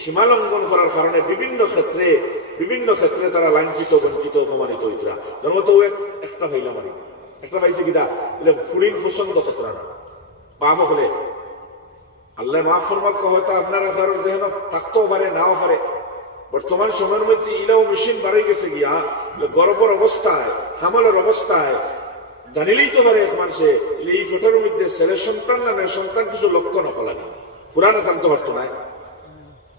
সীমা লঙ্ঘন করার কারণে বিভিন্ন ক্ষেত্রে তারা লাঞ্ছিত বঞ্চিত অপমানিত হইতরা। জন্ম তো একটা হইলাম আমি একটা পাইছে কিনা ফুলিন পছন্দ কতরা না পাপ হলে আল্লাহ মাফ ফরমাক হয়তো আপনার কারোর যেন থাকতেও পারে নাও পারে। বর্তমান সময়ের মধ্যে ইলাও মেশিন বাড়াই গেছে গিয়া গর্বর অবস্থায় হামলের অবস্থায় জানিলেই তো পারে মানুষে এই ফটোর মধ্যে ছেলে সন্তান না মেয়ে সন্তান কিছু লক্ষ্য নকলা না পুরানো জানতে পারতো না।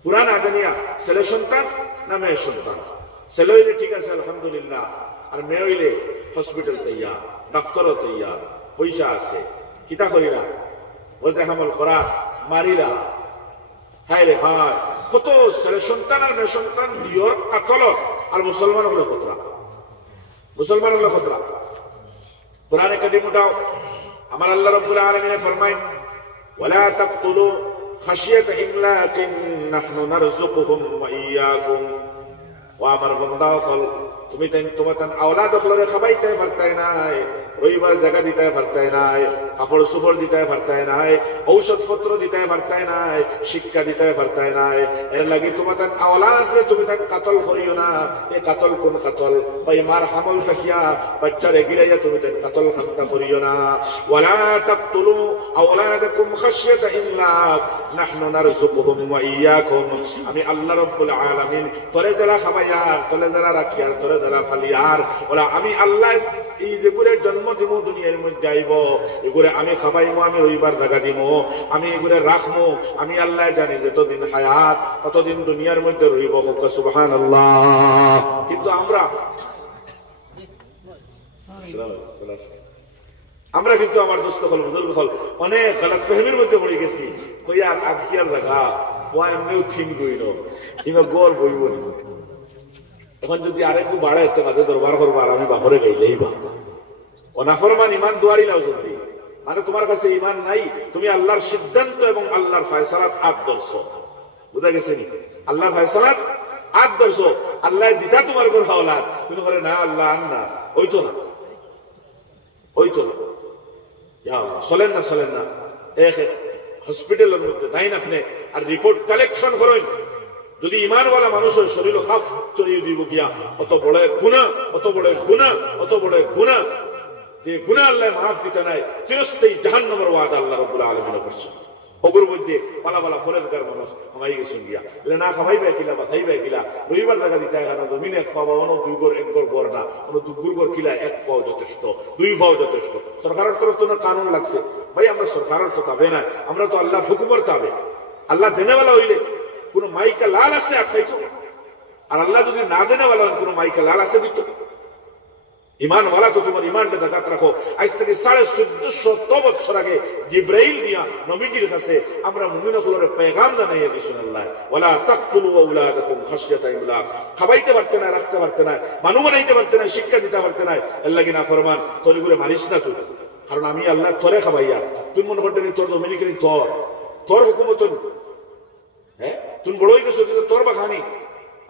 পুরান আজানিয়া ছেলে সন্তান না মেয়ে সন্তান, ছেলে হইলে ঠিক আছে আলহামদুলিল্লাহ, আর মেয়ে হইলে হসপিটাল তৈয়া ডাক্তারও তৈয়া পয়সা আছে কিতা করিরা ওজে হামল করা মারিরা হায় রে হায় কত ছেলে সন্তান আর মেয়ে সন্তান দিয়র কাতল। আর মুসলমান হলো খতরা, মুসলমান হলো খতরা। কোরআনে কারিমটাও আমার আল্লাহ রাব্বুল আলামিন ফরমায় ওয়ালা তাকতুলু খাশিয়াতা ইমলাকিন নাহনু নারযুকুহুম ওয়া ইয়াকুম। ও আমার বান্দা হল তুমি তোমার আওলাদ হলরে খাবাইতে পারতাই নাই, রইবার জায়গা দিতে পারতাই নাই, কাপড় সুপড় দিতে পারতাই নাই, ঔষধপত্র দিতে পারতাই নাই, শিক্ষা দিতে পারতাই নাই। এর লাগি তোমার আওলাদরে তুমি তাকে কাতল করিও না। এ কাতল কোন কাতল? ভাই মার হামল থাকিয়া বাচ্চারে গিরাইয়া তুমি তাকে কাতল খান্তা করিও না। ওয়ালা তাকতুলু আওলাদাকুম খাশিয়াতা ইমলাক নাহনু নারযুকুহুম ওয়া ইয়াকুম। আমি আল্লাহ রাব্বুল আলামিন তোরে যারা খাবাইয়ার, তোরে যারা রাখিয়ার, তোরে যারা ফালিয়ার, ওরা আমি আল্লাহ এই যেগুলো জন্ম দিব দুনিয়ার মধ্যে আইব, এগুলো আমি খাবাইমো, আমি রইবার জায়গা দিব, আমি এগুলো রাখবো। আমি আল্লাহ জানি যতদিন হায়াত ততদিন দুনিয়ার মধ্যে রইব। সুবহানাল্লাহ। কিন্তু আমরা কিন্তু আমার দোস্ত হল বুজুর্গ হল অনেক গলত ফহমির মধ্যে পড়ে গেছি। কইয়া আজকিয়ার লাগা ও এমনিও ঠিক গইল ইমা গড় বইব। এখন যদি আরেকটু বাড়ায় তো মাঝে দরবার করবার আমি বাপরে গাইলেই বা অনাফরমান ইমান দুয়ারি নাও যদি মানে তোমার কাছে ইমান নাই, তুমি আল্লাহর সিদ্ধান্ত এবং আল্লাহর ফয়সালাত আদর্শ বুঝা গেছে নি? আল্লাহর ফয়সালাত আদর্শ আল্লাহ দিতা তোমার ঘর হাওলাত তুমি করে না আল্লাহ আন না ওইতো না, ওইতো না। চলেন না চলেন না এক হসপিটালের মধ্যে নাই না আপনি আর রিপোর্ট কালেকশন করেন। যদি ইমানওয়ালা মানুষের শরীর খাফ তৈরি দিব গিয়া অত বড় গুনাহ, অত বড় গুনাহ, অত বড় গুনাহ যে গুনাহ আল্লাহ মাফ দিতে নাই, চিরস্থায়ী জাহান্নামের ওয়াদা আল্লাহ রাব্বুল আলামিন করছেন। ওগুর মধ্যে পালা পালা ফরেজগার মানুষ খামাই গেছেন গিয়া না খামাইবে কিলা বা খাইবে কিলা রবিবার জায়গা দিতে না জমিনে এক পাওয়া অন্য দুই গড় এক গড় গড় না অন্য দুগুর গড় কিলা এক পাও যথেষ্ট, দুই পাও যথেষ্ট। সরকারের তরফ তো না কানুন লাগছে ভাই, আমরা সরকারের তো তাবে না, আমরা তো আল্লাহর হুকুমের তাবে। আল্লাহ দেনেওয়ালা হইলে কোন মাইকা লাল আছে আটকাইতো, আর আল্লাহ যদি না দেনেওয়ালা কোন মাইকা লাল আছে দিত। ইমানওয়ালা তো তোমার ইমানটা দেখাত রাখো। আজ থেকে 1450 বছর আগে জিব্রাইল দিয়া নবীজির কাছে আমরা মুমিন হলরে পেগাম জানাইয়া দিয়েছেন আল্লাহ ওয়ালা তাকতুলু আওলাদাকুম খাশিয়াতা ইমলাক। খাবাইতে পারতে না, রাখতে পারতে না, মানুষ বানাইতে পারতে না, শিক্ষা দিতে পারতে না, আল্লাহ কি না ফরমান তোর করে মারিস না তুই, কারণ আমি আল্লাহ তোরে খাবাইয়া তুই মনে করতে তোর জমিনি কিনি তোর হুকুমত হ্যাঁ তুমি বড় হয়ে গেছো তোর বা খানি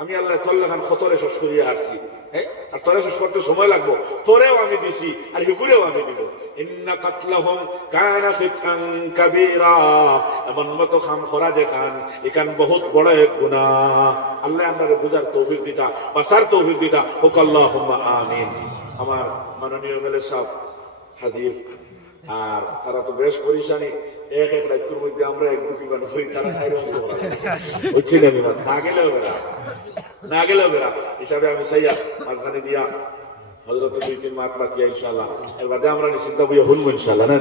আমি আল্লাহ তোল্লা খান খতরে শেষ করিয়া আসছি। হ্যাঁ আর তোরে শেষ করতে সময় লাগবো, তোরেও আমি দিছি আর হিগুরেও আমি দিব। ইন্না কাতলাহুম কানা খিতান কাবীরা। এমন মতো খাম খরা যে খান এখান বহুত বড় এক গুনাহ। আল্লাহ আমাদের বুঝার তৌফিক দিতা, বাসার তৌফিক দিতা হোক আল্লাহুম্মা আমিন। আমার মাননীয় এমএলএ সাহেব হাদির আর তারা তো বেশ পরিশানি এক এক রাজ্যের মধ্যে আমরা এক দুটি বান করি তারা সাইড হচ্ছে না গেলেও বেড়া না গেলেও বেড়া হিসাবে আমি সাইয়া মাঝখানে দিয়া হজরত 2-3 মাত মাতিয়া ইনশাআল্লাহ এর বাদে আমরা নিশ্চিন্ত হইয়া হুনবো ইনশাআল্লাহ না।